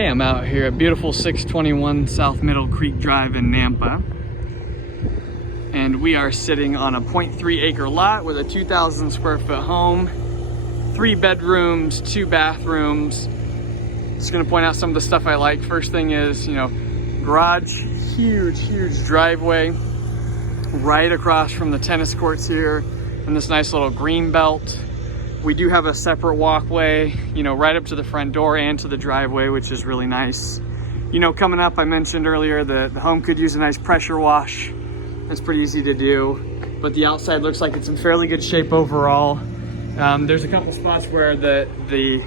Hey, I'm out here at beautiful 621 South Middle Creek Drive in Nampa. And we are sitting on a 0.3 acre lot with a 2,000 square foot home, 3 bedrooms, 2 bathrooms. Just gonna point out some of the stuff I like. First thing is, garage, huge driveway right across from the tennis courts here and this nice little green belt. We do have a separate walkway, right up to the front door and to the driveway, which is really nice. Coming up, I mentioned earlier that the home could use a nice pressure wash. That's pretty easy to do, but the outside looks like it's in fairly good shape overall. There's a couple spots where the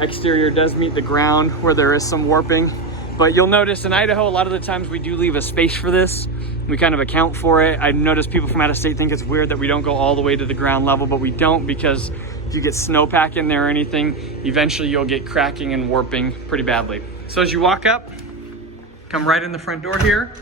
exterior does meet the ground where there is some warping, but you'll notice in Idaho, a lot of the times we do leave a space for this. We kind of account for it. I notice people from out of state think it's weird that we don't go all the way to the ground level, but we don't, because if you get snowpack in there or anything, eventually you'll get cracking and warping pretty badly. So as you walk up, come right in the front door here,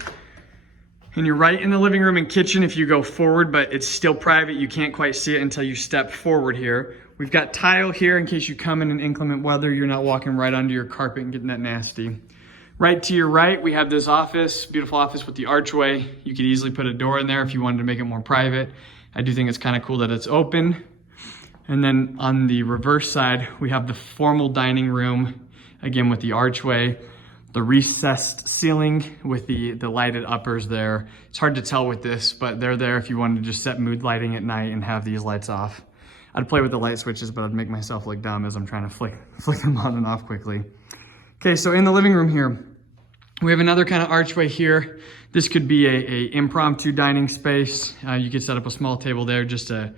and you're right in the living room and kitchen if you go forward, but it's still private. You can't quite see it until you step forward here. We've got tile here in case you come in inclement weather, you're not walking right under your carpet and getting that nasty. Right to your right, we have this office, beautiful office with the archway. You could easily put a door in there if you wanted to make it more private. I do think it's kind of cool that it's open. And then on the reverse side, we have the formal dining room, again with the archway, the recessed ceiling with the lighted uppers there. It's hard to tell with this, but they're there if you wanted to just set mood lighting at night and have these lights off. I'd play with the light switches, but I'd make myself look dumb as I'm trying to flick them on and off quickly. Okay, so in the living room here, we have another kind of archway here. This could be a impromptu dining space. You could set up a small table there, just not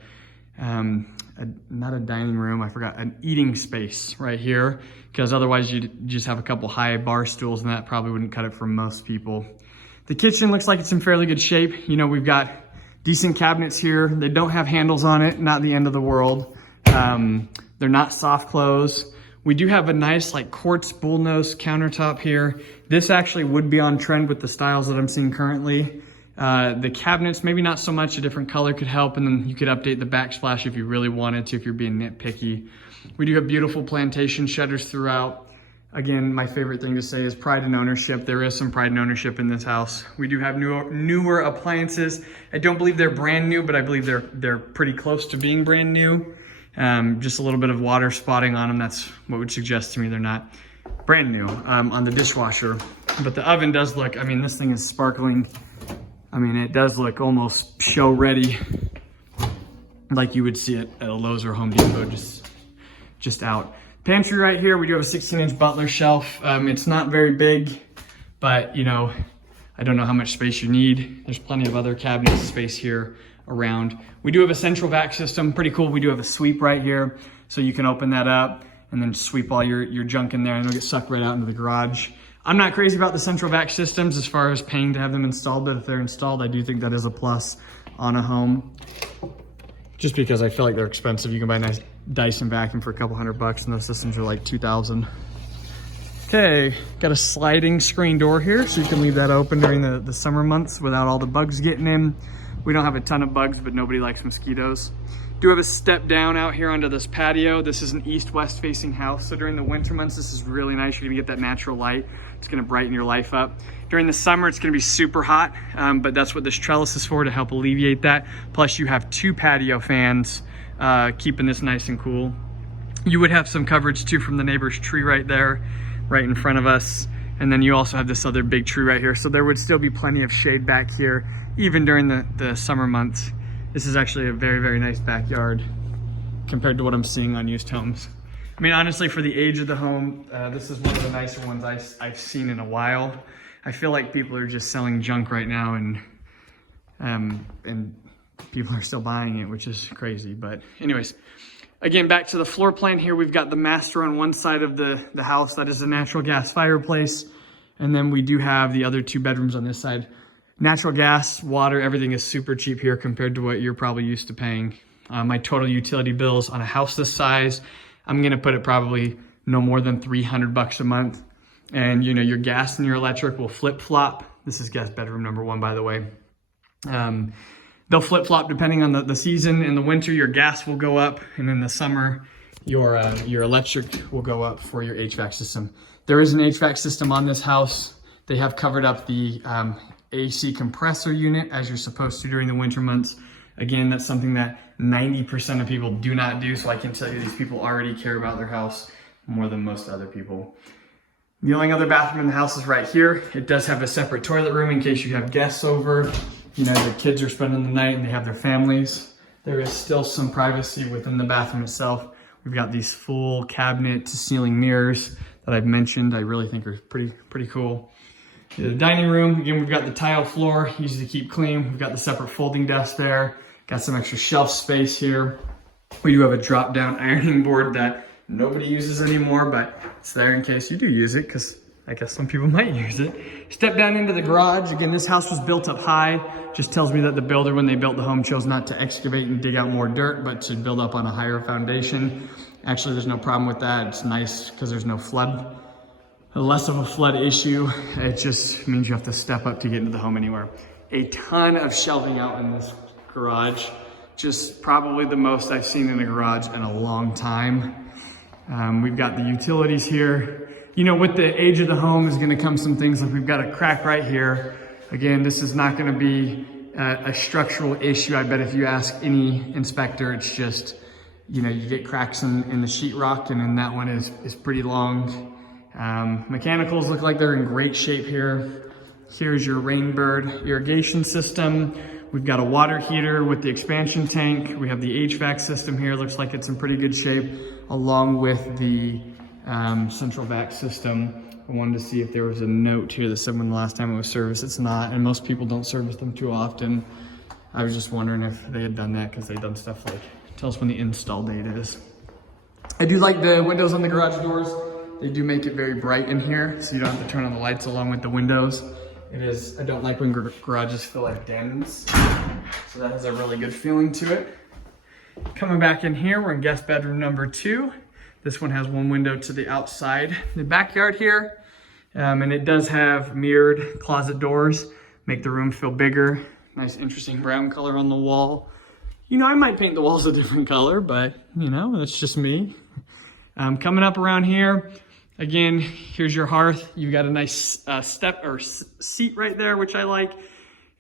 a dining room, I forgot, an eating space right here, because otherwise you'd just have a couple high bar stools and that probably wouldn't cut it for most people. The kitchen looks like it's in fairly good shape. We've got decent cabinets here. They don't have handles on it, not the end of the world. They're not soft close. We do have a nice quartz bullnose countertop here. This actually would be on trend with the styles that I'm seeing currently. The cabinets, maybe not so much, a different color could help, and then you could update the backsplash if you really wanted to, if you're being nitpicky. We do have beautiful plantation shutters throughout. Again, my favorite thing to say is pride in ownership. There is some pride in ownership in this house. We do have newer appliances. I don't believe they're brand new, but I believe they're pretty close to being brand new. Just a little bit of water spotting on them. That's what would suggest to me they're not brand new on the dishwasher. But the oven does look, this thing is sparkling. It does look almost show ready, like you would see it at a Lowe's or Home Depot, just out. Pantry right here, we do have a 16-inch Butler shelf. It's not very big, but I don't know how much space you need. There's plenty of other cabinet space here around. We do have a central vac system, pretty cool. We do have a sweep right here, so you can open that up and then sweep all your junk in there and it'll get sucked right out into the garage. I'm not crazy about the central vac systems as far as paying to have them installed, but if they're installed, I do think that is a plus on a home. Just because I feel like they're expensive. You can buy a nice Dyson vacuum for a couple $100 and those systems are like $2,000. Okay, got a sliding screen door here, so you can leave that open during the summer months without all the bugs getting in. We don't have a ton of bugs, but nobody likes mosquitoes. Do have a step down out here onto this patio. This is an east-west facing house, so during the winter months, this is really nice. You're gonna get that natural light. It's gonna brighten your life up. During the summer, it's gonna be super hot, but that's what this trellis is for, to help alleviate that. Plus, you have 2 patio fans keeping this nice and cool. You would have some coverage too from the neighbor's tree right there, right in front of us. And then you also have this other big tree right here. So there would still be plenty of shade back here, even during the summer months. This is actually a very, very nice backyard compared to what I'm seeing on used homes. Honestly, for the age of the home, this is one of the nicer ones I've seen in a while. I feel like people are just selling junk right now and people are still buying it, which is crazy. But anyways, again, back to the floor plan here. We've got the master on one side of the house. That is a natural gas fireplace. And then we do have the other 2 bedrooms on this side. Natural gas, water, everything is super cheap here compared to what you're probably used to paying. My total utility bills on a house this size, I'm gonna put it probably no more than $300 a month. And your gas and your electric will flip-flop. This is guest bedroom number 1, by the way. They'll flip-flop depending on the season. In the winter, your gas will go up, and in the summer, your electric will go up for your HVAC system. There is an HVAC system on this house. They have covered up the AC compressor unit as you're supposed to during the winter months. Again, that's something that 90% of people do not do, so I can tell you these people already care about their house more than most other people. The only other bathroom in the house is right here. It does have a separate toilet room in case you have guests over. You know, the kids are spending the night and they have their families. There is still some privacy within the bathroom itself. We've got these full cabinet to ceiling mirrors that I've mentioned. I really think are pretty cool. The dining room, again, we've got the tile floor, easy to keep clean. We've got the separate folding desk there. Got some extra shelf space here. We do have a drop down ironing board that nobody uses anymore, but it's there in case you do use it, because I guess some people might use it. Step down into the garage. Again, this house was built up high. Just tells me that the builder, when they built the home, chose not to excavate and dig out more dirt, but to build up on a higher foundation. Actually, there's no problem with that. It's nice because there's no flood. Less of a flood issue. It just means you have to step up to get into the home anywhere. A ton of shelving out in this garage. Just probably the most I've seen in a garage in a long time. We've got the utilities here. You know, with the age of the home is gonna come some things like we've got a crack right here. Again, this is not gonna be a structural issue. I bet if you ask any inspector, it's just, you know, you get cracks in the sheetrock, and then that one is pretty long. Mechanicals look like they're in great shape here. Here's your Rainbird irrigation system. We've got a water heater with the expansion tank. We have the HVAC system here. Looks like it's in pretty good shape, along with the central vac system. I wanted to see if there was a note here that said when the last time it was serviced. It's not, and most people don't service them too often. I was just wondering if they had done that, because they've done stuff like, tell us when the install date is. I do like the windows on the garage doors. They do make it very bright in here, so you don't have to turn on the lights along with the windows. It is, I don't like when garages feel like dens, so that has a really good feeling to it. Coming back in here, we're in guest bedroom number 2. This one has one window to the outside, the backyard here, and it does have mirrored closet doors, make the room feel bigger. Nice, interesting brown color on the wall. You know, I might paint the walls a different color, but you know, that's just me. Coming up around here, again, here's your hearth. You've got a nice step or seat right there, which I like.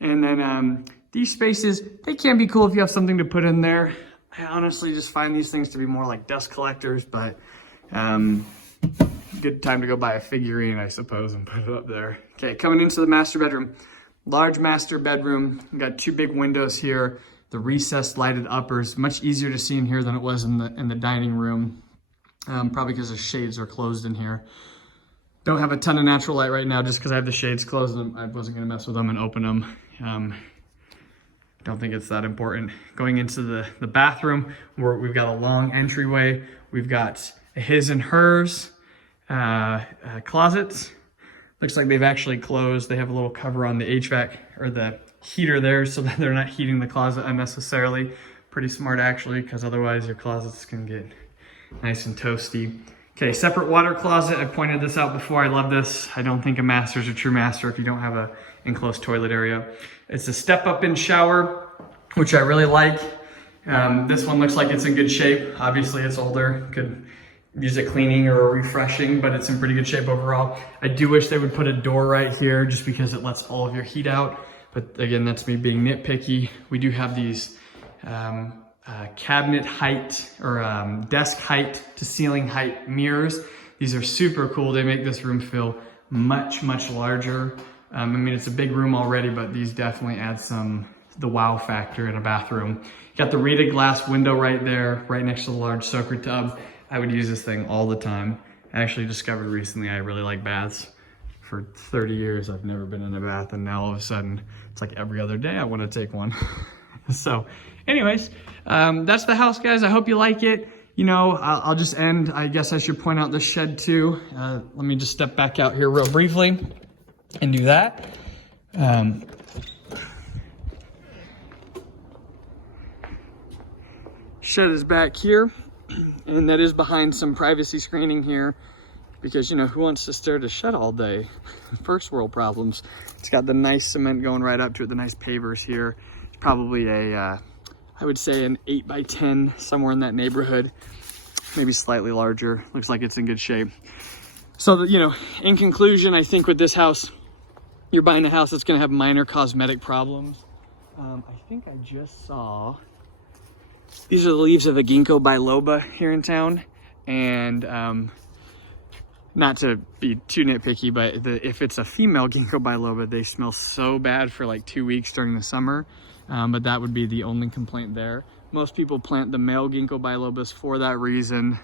And then these spaces, they can be cool if you have something to put in there. I honestly just find these things to be more like dust collectors, but good time to go buy a figurine, I suppose, and put it up there. Okay, coming into the master bedroom. Large master bedroom. We've got 2 big windows here. The recessed lighted uppers, much easier to see in here than it was in the dining room. Probably because the shades are closed in here. Don't have a ton of natural light right now just because I have the shades closed and I wasn't gonna mess with them and open them. Don't think it's that important. Going into the bathroom, where we've got a long entryway. We've got a his and hers closets. Looks like they've actually closed. They have a little cover on the HVAC or the heater there so that they're not heating the closet unnecessarily. Pretty smart actually, because otherwise your closets can get nice and toasty. Okay, separate water closet. I pointed this out before. I love this. I don't think a master is a true master if you don't have a enclosed toilet area. It's a step up in shower, which I really like. This one looks like it's in good shape. Obviously it's older, could use it cleaning or refreshing, but it's in pretty good shape overall. I do wish they would put a door right here just because it lets all of your heat out. But again, that's me being nitpicky. We do have these cabinet height or desk height to ceiling height mirrors. These are super cool. They make this room feel much, much larger. I mean, it's a big room already, but these definitely add the wow factor in a bathroom. You got the rated glass window right there, right next to the large soaker tub. I would use this thing all the time. I actually discovered recently I really like baths. For 30 years, I've never been in a bath, and now all of a sudden, it's like every other day I want to take one. So anyways, that's the house, guys. I hope you like it. You know, I'll just end. I guess I should point out the shed too. Let me just step back out here real briefly and do that. Shed is back here, and that is behind some privacy screening here because, you know, who wants to stare at a shed all day? First world problems. It's got the nice cement going right up to it, the nice pavers here. It's probably a, I would say an 8x10, somewhere in that neighborhood, maybe slightly larger. Looks like it's in good shape. So, you know, in conclusion, I think with this house, you're buying a house that's gonna have minor cosmetic problems. I think I just saw, these are the leaves of a ginkgo biloba here in town. And not to be too nitpicky, but if it's a female ginkgo biloba, they smell so bad for like 2 weeks during the summer. But that would be the only complaint there. Most people plant the male ginkgo bilobas for that reason.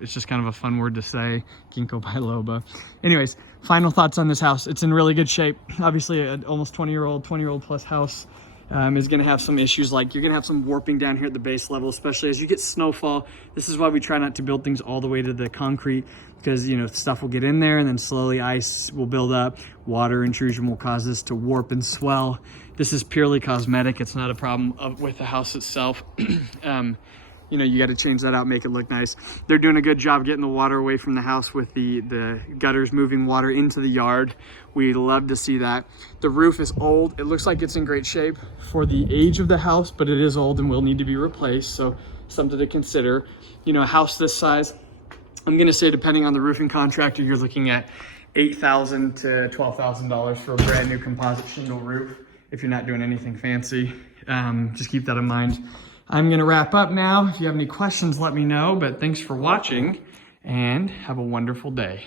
It's just kind of a fun word to say, ginkgo biloba. Anyways, final thoughts on this house. It's in really good shape. Obviously, an almost 20-year-old plus house is gonna have some issues, like you're gonna have some warping down here at the base level, especially as you get snowfall. This is why we try not to build things all the way to the concrete, because, you know, stuff will get in there and then slowly ice will build up. Water intrusion will cause this to warp and swell. This is purely cosmetic. It's not a problem with the house itself. You know, you got to change that out, make it look nice. They're doing a good job getting the water away from the house with the gutters moving water into the yard. We love to see that. The roof is old. It looks like it's in great shape for the age of the house, but it is old and will need to be replaced. So something to consider. You know, a house this size, I'm going to say, depending on the roofing contractor, you're looking at $8,000 to $12,000 for a brand new composite shingle roof if you're not doing anything fancy. Just keep that in mind. I'm going to wrap up now. If you have any questions, let me know. But thanks for watching and have a wonderful day.